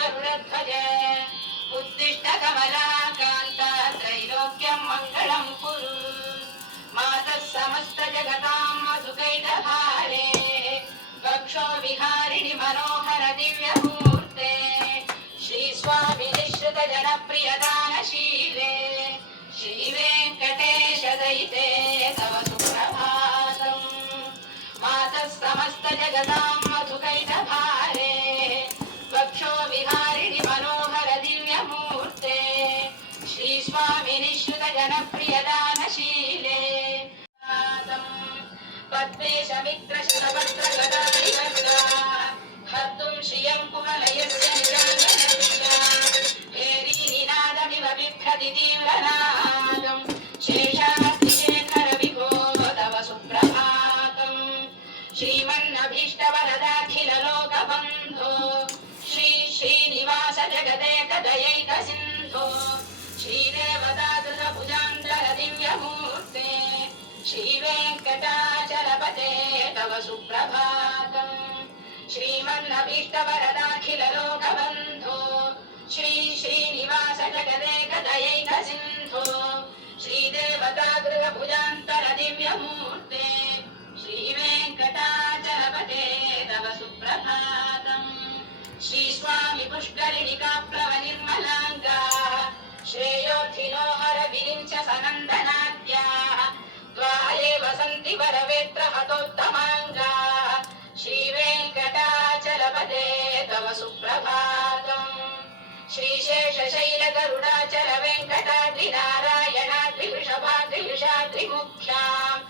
गरुडध्वज उत्तिष्ठ कमलाकान्त त्रैलोक्यं मङ्गलं कुरु मातः समस्त जगतां मधुकैटभारे वक्षो विहारिणि मनोहर दिव्यमूर्ते श्रीस्वामि निःश्रित जनप्रियदानशीले श्रीवेङ्कटेश दयिते तव सुप्रभातम् मातः समस्त जगतां मधुकैटभारे वक्षो विहारिणि मनोहर दिव्यमूर्ते श्रीस्वामि निःश्रित जनप्रियदानशीले पद्मेशमित्रशतपत्रगदाधिवर्गा हर्तुं श्रियं कुवलयस्य निराजनस्य भेरीनिनादमिव बिभ्रति तीव्रनादं शेषाद्रिशेखर विभो तव सुप्रभातम् श्रीमन्नभीष्टवरदाखिललोकबन्धो श्री श्रीनिवास जगदेकदयैकसिन्धो श्रीदेवतादृतभुजान्तल दिव्यमूर्ते श्रीवेङ्कटाचलपते तव सुप्रभातम् श्रीमन्नभीष्टवरदाखिललोकबन्धो श्री श्रीनिवास जगदेकदयैकसिन्धो श्रीदेवतागृहभुजान्तर दिव्यमूर्ते श्रीवेङ्कटाचलपते तव सुप्रभातम् श्रीस्वामि पुष्करिणिकाप्लवनिर्मलाङ्गा श्रेयोऽर्थिनो हर विरिञ्च सनन्दनाद्याः त्वाये वसन्ति वरवेत्र हतोत्तमाङ्गा श्रीवेङ्कटाचलपते तव सुप्रभातम् श्रीशेषशैलगरुडाचल वेङ्कटाद्रिनारायणाद्रिवृषभाद्रिवृषाद्रिमुख्याम्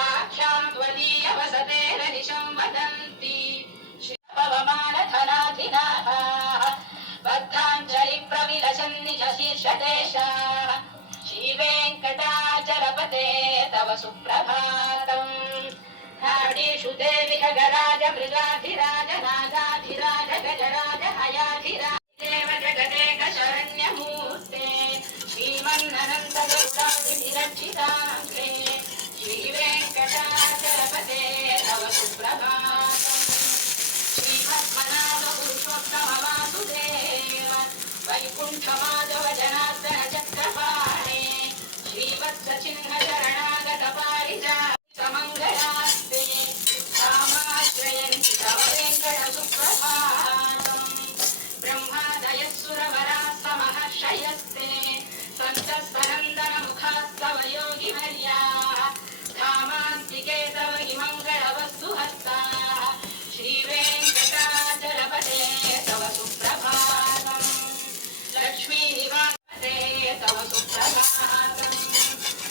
आख्यां त्वदीयवसतेन निशं वदन्ति पवमानधनाधिनाः बद्धाञ्जलिप्रविलसन्निजशीर्षदेशाः श्रीवेङ्कटाचलपते तव सुप्रभातम् नाडीषु देवि खगराज मृगाधिराज नागाधिराज गजराज हयाधिराज देव जगदेक शरण्यमूर्ते श्रीमन्ननन्तगरुडादिविरक्षिताग्रे श्रीवेङ्कटाचलपते तव सुप्रभातम् श्रीपद्मनाभ पुरुषोत्तम वासुदेव वैकुण्ठमाधव जनार्दन चक्रपाणे श्रीवत्सचिह्न शरणागत पारिजातमङ्गलास्ते कामाश्रयन्ति तव वेङ्कट सुप्रभातम् ब्रह्मादयः सुरवराः समहर्षयस्ते सन्तस्सनन्दन मुखास्तव योगिवर्याः धामान्तिके तव हि मङ्गलवस्तु हस्ताः श्रीवेङ्कटाचलपते तव सुप्रभातम् लक्ष्मीनिवासते तव सुप्रभातम्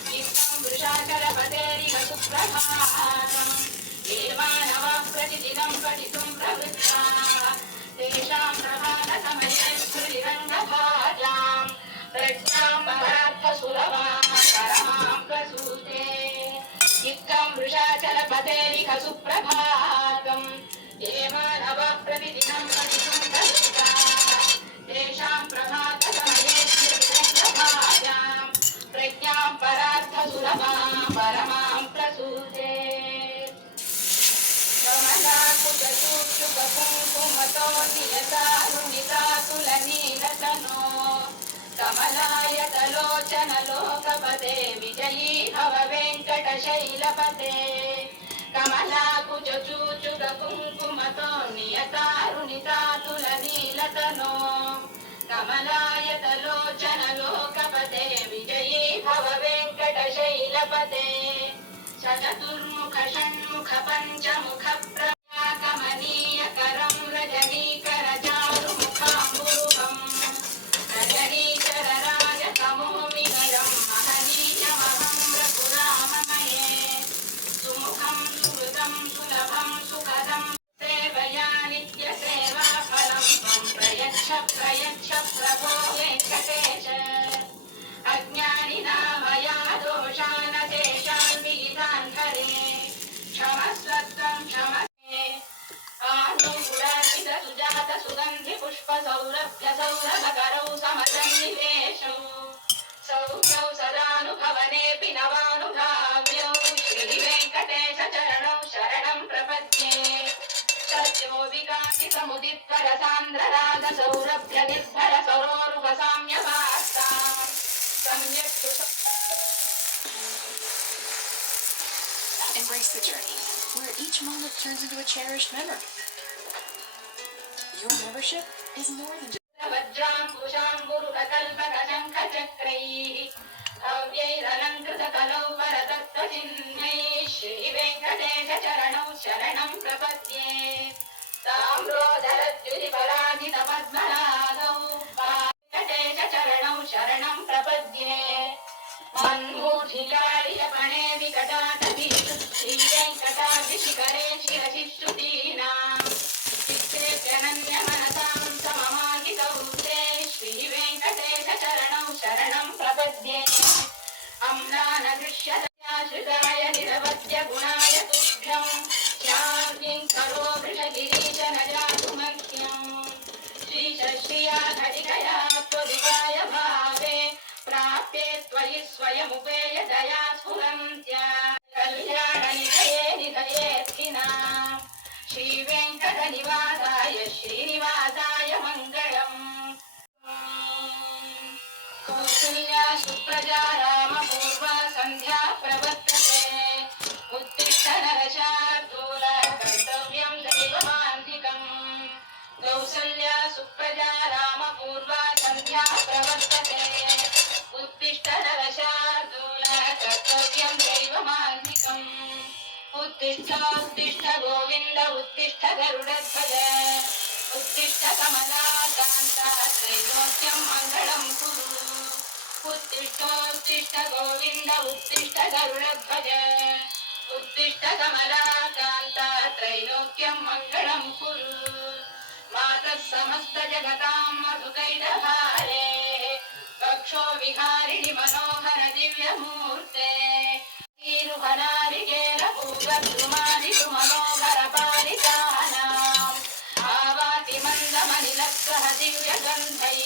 नित्यं वृषाचलपतेरिह सुप्रभातम् ये मानवाः प्रतिदिनं पठितुं प्रवृत्ताः तेषां प्रभातसमये स्फुरिरङ्गभाजां प्रज्ञां परार्थसुलभां परमां प्रसूते नित्यं वृषाचलपतेरिह सुप्रभातम् ये मानवाः प्रतिदिनं पठितुं प्रवृत्ताः तेषां प्रभातसमये स्फुरिरङ्गभाजां प्रज्ञां परार्थसुलभां परमां प्रसूते कमलाकुचूर्चुककुङ्कुमतो नियतारुणितातुलनीलतनो कमलायतलोचनलोकपते विजयी भव वेङ्कटशैलपते कमलाकुचूर्चुककुङ्कुमतो नियतारुणितातुलनीलतनो कमलायतलोचनलोकपते विजयी भव वेङ्कटशैलपते चतुर्मुख षण्मुख पञ्चमुख प्रकमनीयकरं रजनीकर चारुमुखाम्बुरुहम् रजनीचरराजतमोमिनरं महनीयमहं रघुराममये सुमुखं सुहृदं सुलभं सुखदं सेवया नित्यसेवाफलं त्वं प्रयच्छ प्रयच्छ प्रभो वेङ्कटेश अज्ञानिना मया दोषान् तेषान् विहितान् हरे क्षमस्व त्वं क्षमस्वे समुदित रसान्द्रराग सौरभ्य निर्भर सरोरुपसाम्यवास्ता सम्यक् Embrace the journey, where each moment turns into a cherished memory. Your membership is more than just अव्यैरलङ्कृतकलौ परतत्त्वचिह्नैः श्रीवेङ्कटेशचरणौ शरणं प्रपद्ये ताम्रोदरद्युतिपराजितपद्मनाभौ वेङ्कटेशचरणौ शरणं प्रपद्ये मन्मूर्धिकार्यपणे विकटाटवीषु श्रीवेङ्कटाद्रिशिखरे शिरसिश्रुतीनाम् चित्रेऽप्यनन्यमनसां सममागितौ ते श्रीवेङ्कटेशचरणौ शरणं प्रपद्ये अम्लानदृश्यतयाश्रिताय निरवद्य गुणाय तुभ्यं शान्तिं करो वृषगिरीश न जातु मह्यम् श्रीशश्रिया घटिकया त्वदुपाय भावे प्राप्ये त्वयि स्वयमुपेय दया स्फुरन्त्या कल्याणनिधये निधयेऽर्थिनाम् श्रीवेङ्कटनिवासाय श्रीनिवासाय मङ्गलम् कौसल्या सुप्रजा रामपूर्वा सन्ध्या प्रवर्तते उत्तिष्ठ नरशार्दूल कर्तव्यं दैवमान्तिकम् कौसल्या सुप्रजा रामपूर्वा सन्ध्या प्रवर्तते उत्तिष्ठ नरशार्दूल कर्तव्यं दैवमान्तिकम् उत्तिष्ठ उत्तिष्ठ गोविन्द उत्तिष्ठ गरुडध्वज उत्तिष्ठ कमलाकान्ता त्रैलोक्यं मङ्गलं कुरु उत्तिष्ठ उत्तिष्ठ गोविन्द उत्तिष्ठ गरुडध्वज उत्तिष्ठ कमलाकान्ता त्रैलोक्यं मङ्गलं कुरु मातः समस्तजगतां मधुकैटभारे कक्षो विहारिणि मनोहर दिव्यमूर्ते ीरुहनारिकेलपूगद्रुमादिषु मनोहरपालितानाम् आवाति मन्दमनिलत्सह दिव्यगन्धैः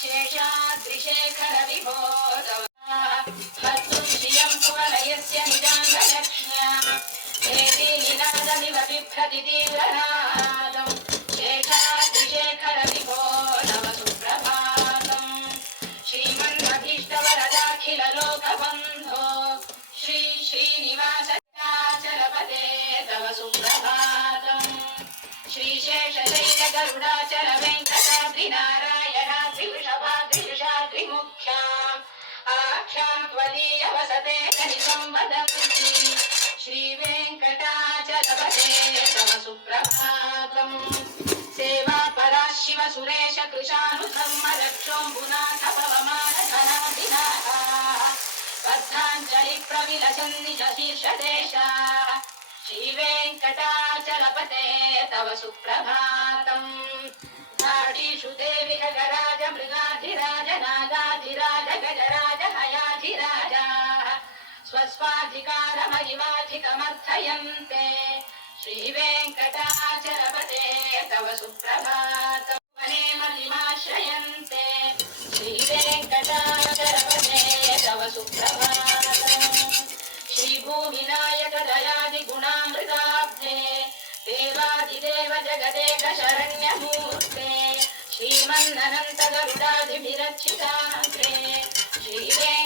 शेषाद्रिशेखर विभो कर्तुं श्रियं कुवलयस्य निजाङ्गलक्ष्म्या देवी निनादमिव बिभ्रति तीव्रनादम् शेषाद्रिशेखर विभो नव सुप्रभातम् श्रीमन्मभीष्टवरदाखिललोकबन्धो श्री श्रीनिवासचलपते तव सुप्रभातम् श्रीशेषशैलगरुडाचल वेङ्कटाद्रिनारायणाद्रिवृषभाद्रिवृषाद्रिमुख्याम् आख्यां त्वदीय वसते कनिसंवदन्ति श्रीवेङ्कटाचलपते तव सुप्रभातम् सेवापरा शिव सुरेश कृशानुधर्म रक्षोऽम्बुनाथ पवमानधनाधिनाः बद्धाञ्जलि प्रविलसन्नि च शीर्षदेशा श्रीवेङ्कटाचलपते तव सुप्रभातम् नाडीषु देवि खगराज मृगाधिराज नागाधिराज गजराज हयाधिराजाः स्वस्वाधिकारमहिमाधिकमर्थयन्ते श्रीवेङ्कटाचलपते तव सुप्रभातम् वने महिमाश्रयन्ते श्रीवेङ्कटाचलपते तव सुप्रभातम् श्रीभूमिनायक दयादिगुणामृताब्धे देवादिदेव जगदेक शरण्यमूर्ते श्रीमन्ननन्त गरुडादिभिरर्चिताग्रे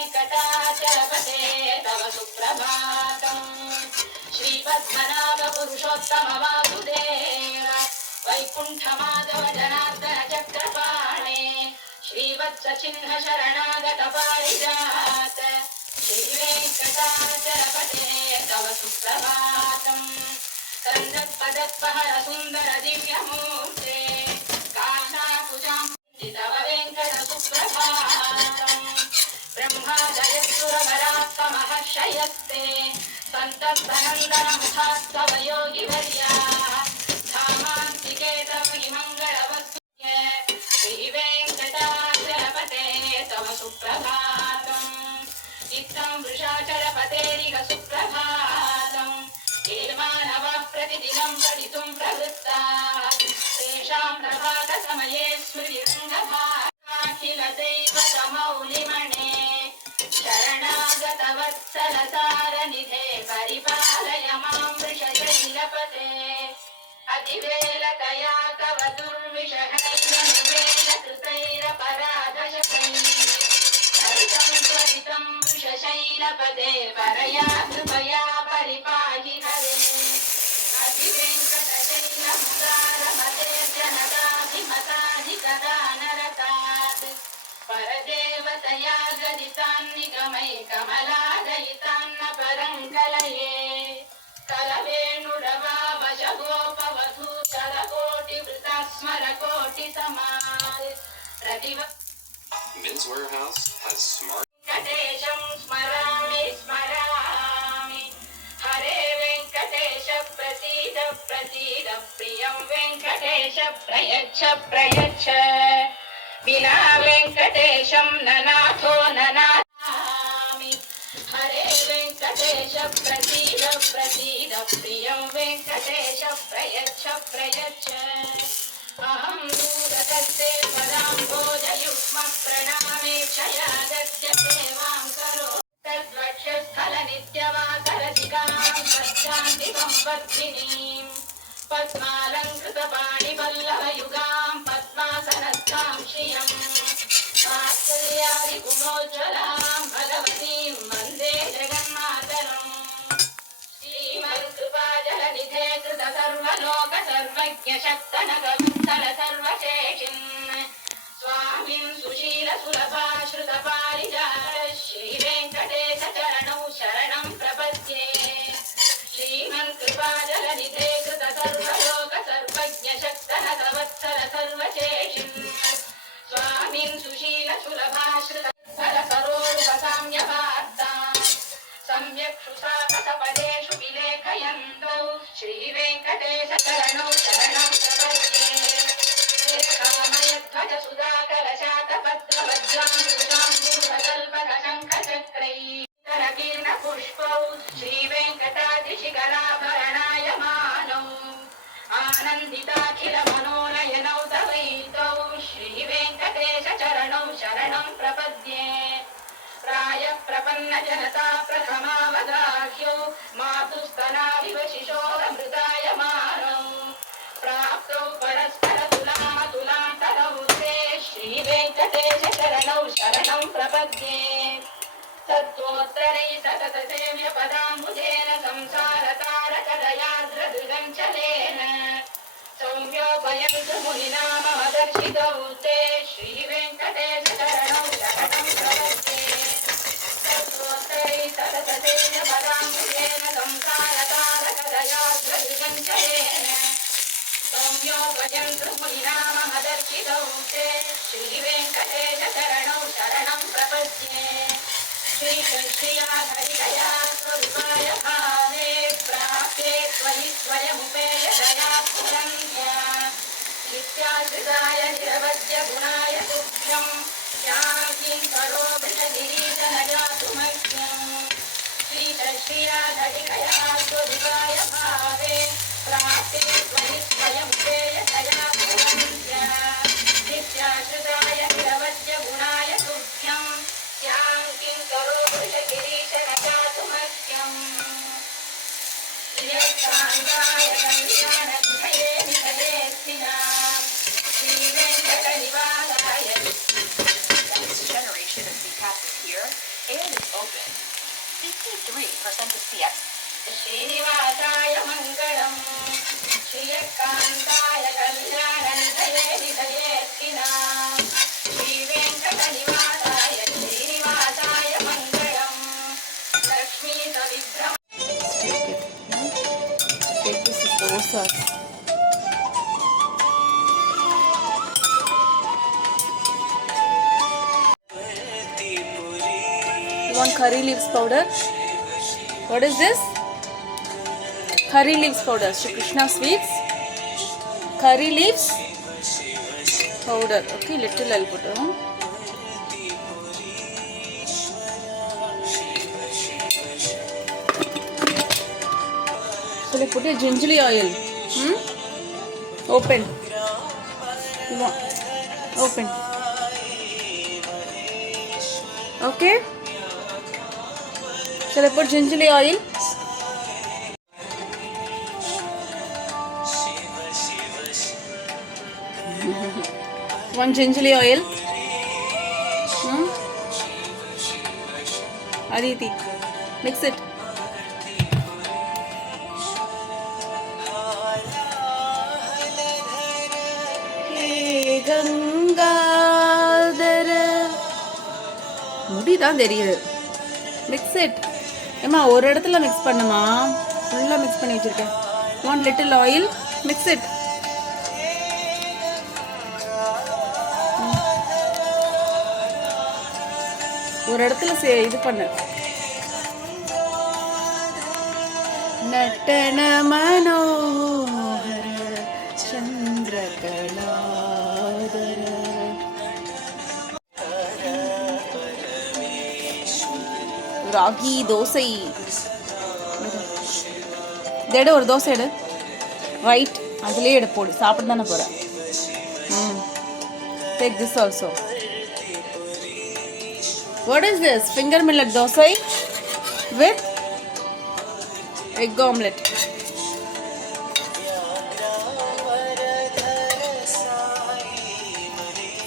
श्रीवेङ्कटाचलपते तव सुप्रभातम् श्रीपद्मनाभ पुरुषोत्तम वासुदेव वैकुण्ठ माधव जनार्दन चक्रपाणे श्रीवत्स चिह्न शरणागत पारिजात श्रीवेङ्कटाचलपते तव सुप्रभातम् कन्दत्पदत्पहर सुन्दर दिव्यमूर्ते काशाकुजां तव वेङ्कट सुप्रभातम् ब्रह्मादयस्सुरवरात्महर्षयस्ते सन्तत्तनन्दन मुखास्तव योगिवर्याः धामान्तिके तव हि मङ्गलवस्तुभ्य श्रीवेङ्कटाचलपते तव सुप्रभातम् चित्तं वृषाचलपतेरिह सुप्रभातम् ये मानवाः प्रतिदिनं पठितुं प्रवृत्ताः तेषां प्रभातसमये स्मृतिरङ्गभाखिलदैवतमौलिमणे शरणागतवत्सलसारनिधे परिपालय मां वृषशैलपते अतिवेलतया तव दुर्विषहैरनुवेलकृतैरपराधशतैः हरितं त्वरितं वृषशैलपदे परया कृपया परिपाहि हरे अतिवेङ्कटशैलमुदारमते जनताभिमतानि कदा नरतात् परदेवतया गदितान्निगमैकमलादयितान्न परं कलये कलवेणुरवावशगोपवधू कलकोटिवृता स्मरकोटिसमात् Men's Warehouse has smart. वेङ्कटेशं स्मरामि स्मरामि हरे वेङ्कटेश प्रसीद प्रसीद प्रियं वेङ्कटेश प्रयच्छ प्रयच्छ विना वेङ्कटेशं ननाथो ननामि हरे वेङ्कटेश प्रसीद प्रसीद प्रियं वेङ्कटेश प्रयच्छ प्रयच्छ अहं दूरदत्ते पदाम्भोजयुग्मप्रणामेक्षयागस्य सेवां करो तद्वक्षस्थलनित्यवासरसिकां सच्चान्तिसंवर्धिनीं पद्मालङ्कृतपाणिपल्लवयुगां पद्मासनस्थां श्रियं वात्सल्यादिगुणोज्ज्वलां भगवतीं वन्दे जगन्मातरम् श्रीमत्कृपाजलनिधे कृत सर्वलोक सर्वज्ञ शक्तनगवत्सल सर्वशेषिन् स्वामिन् सुशील सुलभाश्रुत पारिजात श्रीवेङ्कटेश चरणौ शरणं प्रपद्ये श्रीमत्कृपाजलनिधे कृत सर्वलोक सर्वज्ञ शक्तनगवत्सल सर्वशेषिन् स्वामिन् सुशील सुलभाश्रुत सरोरुपसाम्यवार्ता सम्यक् सुसाकसपदेषु विलेखयन्तौ श्रीवेङ्कटेश चरणौ शरणं प्रपद्ये कामयध्वज सुधाकरशातपत्रवज्रां सुजां पूर्वकल्पकशङ्खचक्रैः श्रीवेङ्कटाद्रिशिखराभरणायमानौ आनन्दिताखिलमनोनयनौ तवैतौ श्रीवेङ्कटेश चरणौ शरणं प्रपद्ये प्रायः प्रपन्न जनता प्रथमावगाह्यो मातुस्तनाविव शिशोरमृतायमानौ प्राप्तौ परस्पर तुलान्तरौ ते श्रीवेङ्कटेश चरणौ शरणं प्रपद्ये तत्त्वोत्तरै सतत सेव्य पदाम्बुजेन संसारतारकदयार्द्रदृगञ्चलेन सौम्योपयन्तु मुनिनामदर्शितौ ते श्रीवेङ्कटेश चरणौ शरणं प्रपद्ये तत्त्वोत्तरै सतत सेव्य पदाम्बुजेन संसारतारकदयार्द्रदृगञ्चलेन सौम्योपयन्तु मुनिनामदर्शितौ ते श्रीवेङ्कटेश चरणौ शरणं प्रपद्ये श्रीकृष्णया स्वरूपाय भावे प्राप्ते त्वयि स्वयमुपेयदया पुरन्त्या नित्याश्रिताय निरवध्य गुणाय तुभ्यं यां करो वृषगिरीशनजातुमह्यम् श्रीकृष्णया स्वरूपाय भावे प्राप्ते त्वयि स्वयमुपेयदया पुरन्त्या नित्याश्रिताय निरवध्य गुणाय तुभ्यं यां किं करो वृषगिरीशनजातुमह्यम् श्रियकान्ताय कल्याणनिधये निधयेऽर्थिनां श्रीवेङ्कटनिवासाय This generation of CCAS is here and it's open. CP3% of CS. श्रीनिवासाय मङ्गलम् श्रियकान्ताय कल्याणनिधये निधयेऽर्थिनां श्रीवेङ्कटनिवासाय श्रीनिवासाय मङ्गलम् लक्ष्मीसविभ्रम Take this is dosas. You want curry leaves powder? What is this? Curry leaves powder. Shri Krishna sweets. Curry leaves powder. Okay, little I'll put. So they put a gingerly oil. Open. You want? Open. Okay. Shall I put gingerly oil? కొంచెం జింజలి oil. Aditi, mix it. Hey Gangadhara, முடி தான் தெரியுது. Mix it. ஏமா ஒரு இடத்துல mix பண்ணுமா, ஃபுல்லா mix பண்ணி வச்சிருக்கேன். One little oil, mix it. ஒரு இடத்துல இது பண்ணு. நட்டன மனோஹர சந்திரகலாதர. ராகி தோசை எடு, ஒரு தோசை எடு. ரைட், அதுலேயே எடு, போடு. சாப்பிட்டு தானே போகிறேன். Take this also. What is this? Finger millet dosai with egg omelette.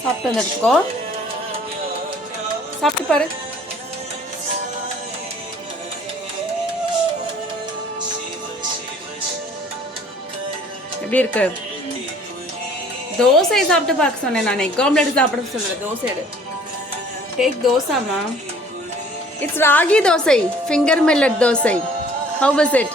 சாப்பிட்டு வந்துடுக்கோ. சாப்பிட்டு பாரு. எப்படி இருக்கு? தோசை சாப்பிட்டு பார்க்க சொன்னேன் நான், எக் ஆம்லெட் சாப்பிட சொல்லல. தோசை எடு. Take dosa, ma. It's ragi dosai, finger millet dosai. How was it?